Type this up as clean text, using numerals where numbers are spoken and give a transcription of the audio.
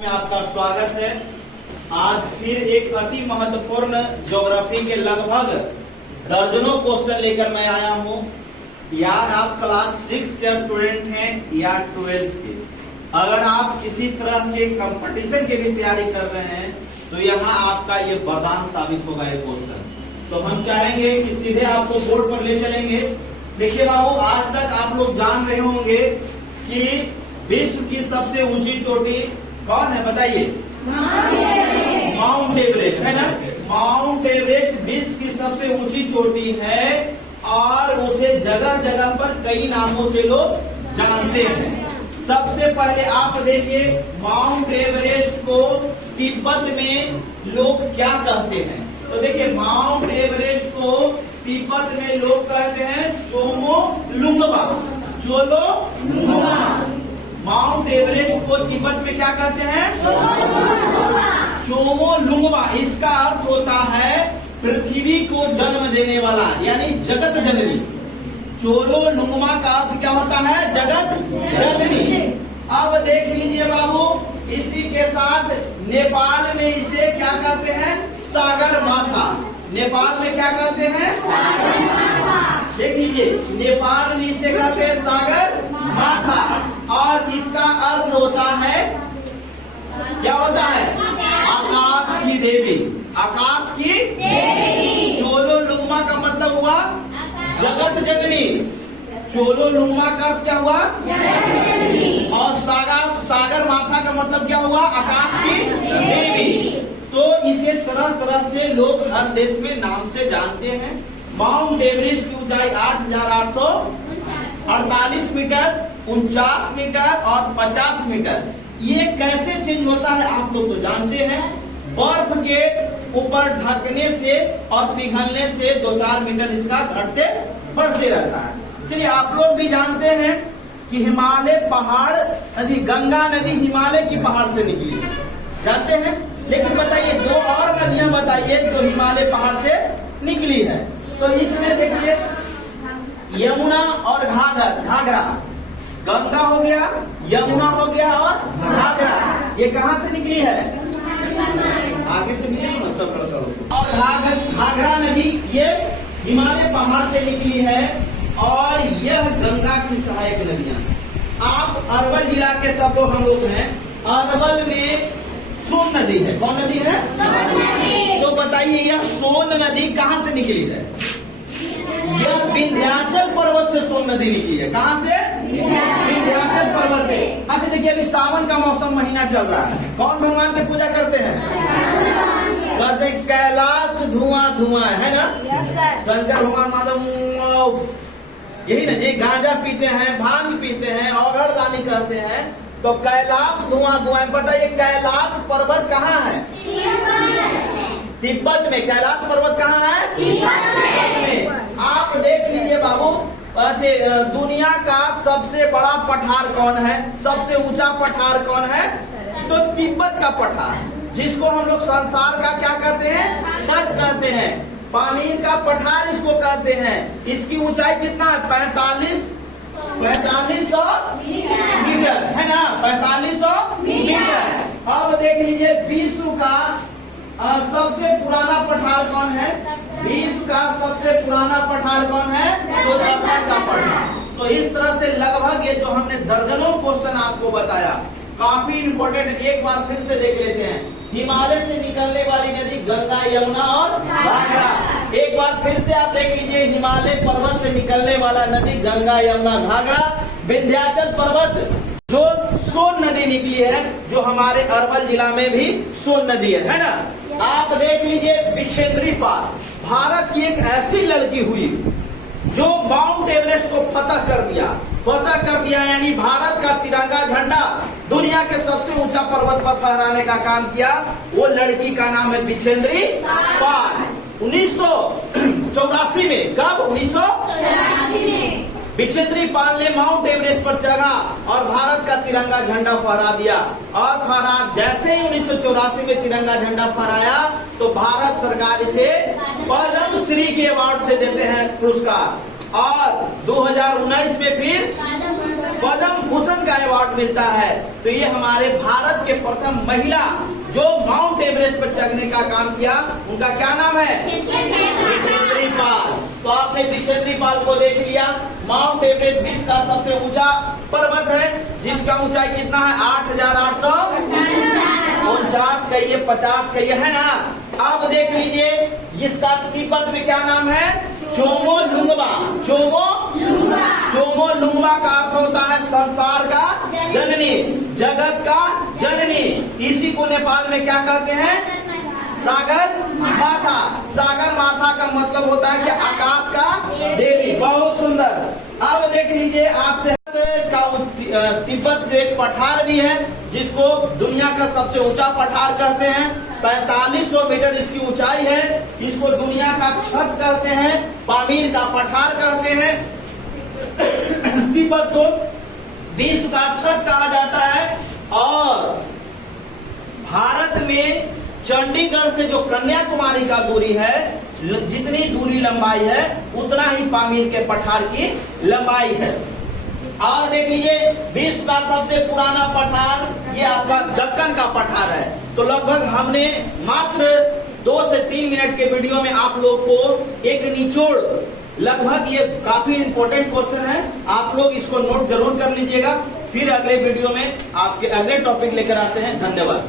में आपका स्वागत है। आज फिर एक अति महत्वपूर्ण ज्योग्राफी के लगभग दर्जनों क्वेश्चन लेकर मैं आया हूँ। यार आप क्लास 6 के स्टूडेंट हैं या 12th के, अगर आप किसी तरह के कंपटीशन की भी तैयारी कर रहे हैं तो यहाँ आपका ये वरदान साबित होगा ये क्वेश्चन। तो हम चाहेंगे कि सीधे आपको बोर्ड पर ले चलेंगे। देखिए बाबू, आज तक आप लोग जान रहे होंगे कि विश्व की सबसे ऊंची चोटी कौन है, बताइए? माउंट एवरेस्ट है ना। माउंट एवरेस्ट विश्व की सबसे ऊंची चोटी है और उसे जगह जगह पर कई नामों से लोग जानते हैं। सबसे पहले आप देखिए, माउंट एवरेस्ट को तिब्बत में लोग क्या कहते हैं? तो देखिए, माउंट एवरेस्ट को तिब्बत में लोग कहते हैं चोमो लुंगबा। चोलो लुंगबा। माउंट एवरेस्ट को तिब्बत में क्या कहते हैं? चोमो लुंगबा। इसका अर्थ होता है पृथ्वी को जन्म देने वाला, यानी जगत जननी। चोलो लुंगमा का अर्थ क्या होता है? जगत जननी। अब देख लीजिए बाबू, इसी के साथ नेपाल में इसे क्या कहते हैं? सागर माथा। नेपाल में क्या कहते हैं? सागर माथा। देख लीजिए, नेपाल में इसे कहते हैं सागर माथा। और इसका अर्थ होता है, क्या होता है? आकाश की देवी। आकाश की देवी। चोलो लुंगमा का मतलब हुआ जगत जननी। चोलो लुंगमा का अर्थ क्या हुआ? जगत जननी। और सागर माथा का मतलब क्या हुआ? आकाश की देवी। तो इसे तरह तरह से लोग हर देश में नाम से जानते हैं। माउंट एवरेस्ट की ऊंचाई 8,848 मीटर, 49 मीटर और 50 मीटर। ये कैसे चेंज होता है आप लोग तो जानते हैं। बर्फ के ऊपर ढकने से और पिघलने से 2-4 मीटर इसका घटते बढ़ते रहता है। चलिए, आप लोग भी जानते हैं कि हिमालय पहाड़ नदी, गंगा नदी हिमालय की पहाड़ से निकली, जानते हैं। लेकिन बताइए, दो और नदियां बताइए जो हिमालय पहाड़ से निकली है। तो इसमें देखिए, यमुना और घाघरा। गंगा हो गया, यमुना हो गया और घाघरा, ये कहाँ से निकली है? आगे से निकली सब। और घाघरा नदी ये हिमालय पहाड़ से निकली है और यह गंगा की सहायक नदियां। आप अरवल जिला के सब लोग हम लोग हैं। अरवल में सोन नदी है। कौन नदी है? सोन नदी। तो बताइए, यह सोन नदी कहाँ से निकली है? यह विंध्याचल पर्वत से सोन नदी निकली है। कहाँ से? विंध्याचल पर्वत से। अच्छा देखिए, अभी सावन का मौसम महीना चल रहा है। कौन भगवान की पूजा करते हैं? कहते कैलाश धुआं धुआं, है ना? शंकर भगवान माधव, यही ना। ये गांजा पीते हैं, भांग पीते हैं, औगड़दानी करते हैं। तो कैलाश धुआं धुआं। बताइए, कैलाश पर्वत कहाँ है? तिब्बत में। कैलाश पर्वत कहाँ है? तिब्बत में। आप देख लीजिए बाबू, दुनिया का सबसे बड़ा पठार कौन है? सबसे ऊंचा पठार कौन है? तो तिब्बत का पठार, जिसको हम लोग संसार का क्या कहते हैं? छत कहते हैं। पामीर का पठार इसको कहते हैं। इसकी ऊंचाई कितना है? 4500 मीटर, है ना? 4500 मीटर। अब देख लीजिए, विश्व का सबसे पुराना पठार कौन है? विश्व का सबसे पुराना पठार कौन है? तो जापान का पठार। तो इस तरह से लगभग ये जो हमने दर्जनों क्वेश्चन आपको बताया, काफी इंपॉर्टेंट। एक बार फिर से देख लेते हैं। हिमालय से निकलने वाली नदी गंगा, यमुना और घाघरा। एक बार फिर से आप देख लीजिए, हिमालय पर्वत से निकलने वाला नदी गंगा, यमुना, घाघरा। विंध्याचल पर्वत जो सोन नदी निकली है, जो हमारे अरवल जिला में भी सोन नदी है ना? आप देख लीजिए, बिछेंद्री पाल, भारत की एक ऐसी लड़की हुई जो माउंट एवरेस्ट को फतह कर दिया, यानी भारत का तिरंगा झंडा दुनिया के सबसे ऊंचा पर्वत पर फहराने का काम किया। वो लड़की का नाम है बिछेंद्री पाल। 1984 में। कब? 1984 में बिछेंद्री पाल ने माउंट एवरेस्ट पर चढ़ा और भारत का तिरंगा झंडा फहरा दिया। और जैसे ही 1984 में तिरंगा झंडा फहराया तो भारत सरकार इसे पद्म श्री के अवार्ड से देते हैं पुरस्कार। और 2019 में फिर पद्म भूषण का अवार्ड मिलता है। तो ये हमारे भारत के प्रथम महिला जो माउंट एवरेस्ट पर चढ़ने का काम किया, उनका क्या नाम है? विजेंद्री पाल। तो आपने विजेंद्री पाल को देख लिया। माउंट एवरेस्ट विश्व का सबसे ऊंचा पर्वत है, जिसका ऊंचाई कितना है? 8,849 कहिए, 50 कहिए, है ना। अब देख लीजिए, इसका तिब्बत में क्या नाम है? चोमोलुंगमा। चोमोलुंगमा का अर्थ होता है संसार का जननी, जगत का जननी। इसी को नेपाल में क्या कहते हैं? सागर माथा। सागर माथा का मतलब होता है कि आकाश का देवी। बहुत सुंदर। अब देख लीजिए, आपसे तिब्बत जो एक पठार भी है, जिसको दुनिया का सबसे ऊंचा पठार कहते हैं। 4500 मीटर इसकी ऊंचाई है। इसको दुनिया का छत कहते हैं, पामीर का पठार कहते हैं। तिब्बत को विश्व का छत कहा जाता है। और भारत में चंडीगढ़ से जो कन्याकुमारी का दूरी है, जितनी दूरी लंबाई है, उतना ही पामीर के पठार की लंबाई है। और देख लीजिए, विश्व का सबसे पुराना पठार ये आपका दक्कन का पठार है। तो लगभग हमने मात्र 2 से 3 मिनट के वीडियो में आप लोग को एक निचोड़, लगभग ये काफी इंपॉर्टेंट क्वेश्चन है, आप लोग इसको नोट जरूर कर लीजिएगा। फिर अगले वीडियो में आपके अगले टॉपिक लेकर आते हैं। धन्यवाद।